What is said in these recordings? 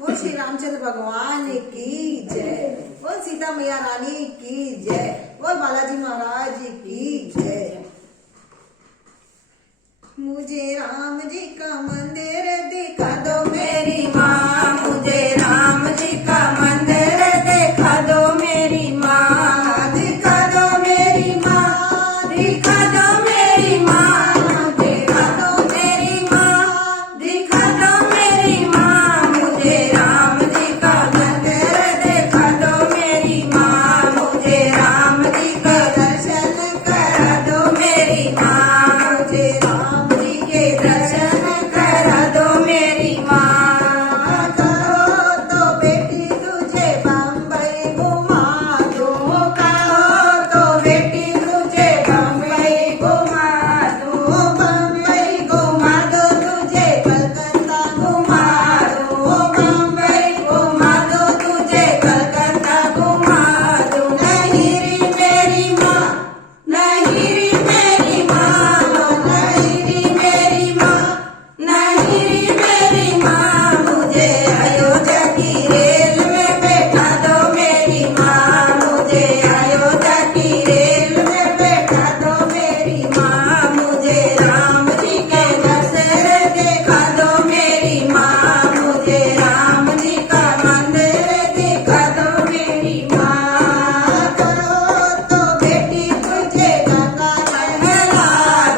बोल श्री रामचंद्र भगवान की जय। बोल सीता मैया रानी की जय। बोल बालाजी महाराज की जय। मुझे राम जी का मंदिर दिखा दो मेरी माँ, मुझे राम जी का मंदिर दिखा दो मेरी माँ, दिखा दो मेरी माँ, दिखा दो मेरी माँ, दिखा दो मेरी माँ, दिखा दो मेरी माँ, मुझे राम जी का मंदिर दिखा दो मेरी माँ, मुझे राम जी का दर्शन करा दो मेरी माँ, मुझे राम जी के दर्शन करा दो मेरी माँ। कहो तो बेटी तुझे बम्बई घुमा दूँ, कहो तो बेटी तुझे बम्बई घुमा दूँ, बम्बई घुमा दो तुझे कलकत्ता घुमा दूँ, बम्बई घुमा दो तुझे कलकत्ता घुमा दूँ। नहीं री मेरी माँ, नहीं री मेरी माँ, नहीं री मेरी माँ, नहीं री मेरी माँ, मुझे अयोध्या की रेल में बैठा दो मेरी माँ, मुझे अयोध्या की रेल में बैठा दो मेरी माँ, मुझे राम जी के दर्शन दिखा दो मेरी माँ, मुझे राम जी का मंदिर दिखा दो मेरी माँ। कहो तो बेटी तुझे गंगा नहला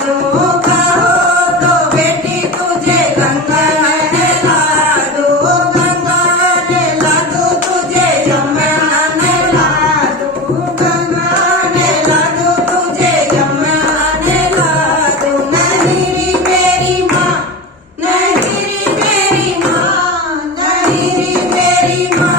दूँ, कहो तो बेटी तुझे गंगा नहला दूँ, गंगा नहला दूँ तुझे यमुना नहला दूँ, गंगा नहला दूँ तुझे यमुना नहला दूँ। नहीं री मेरी माँ, नहीं री मेरी माँ, नहीं री मेरी माँ,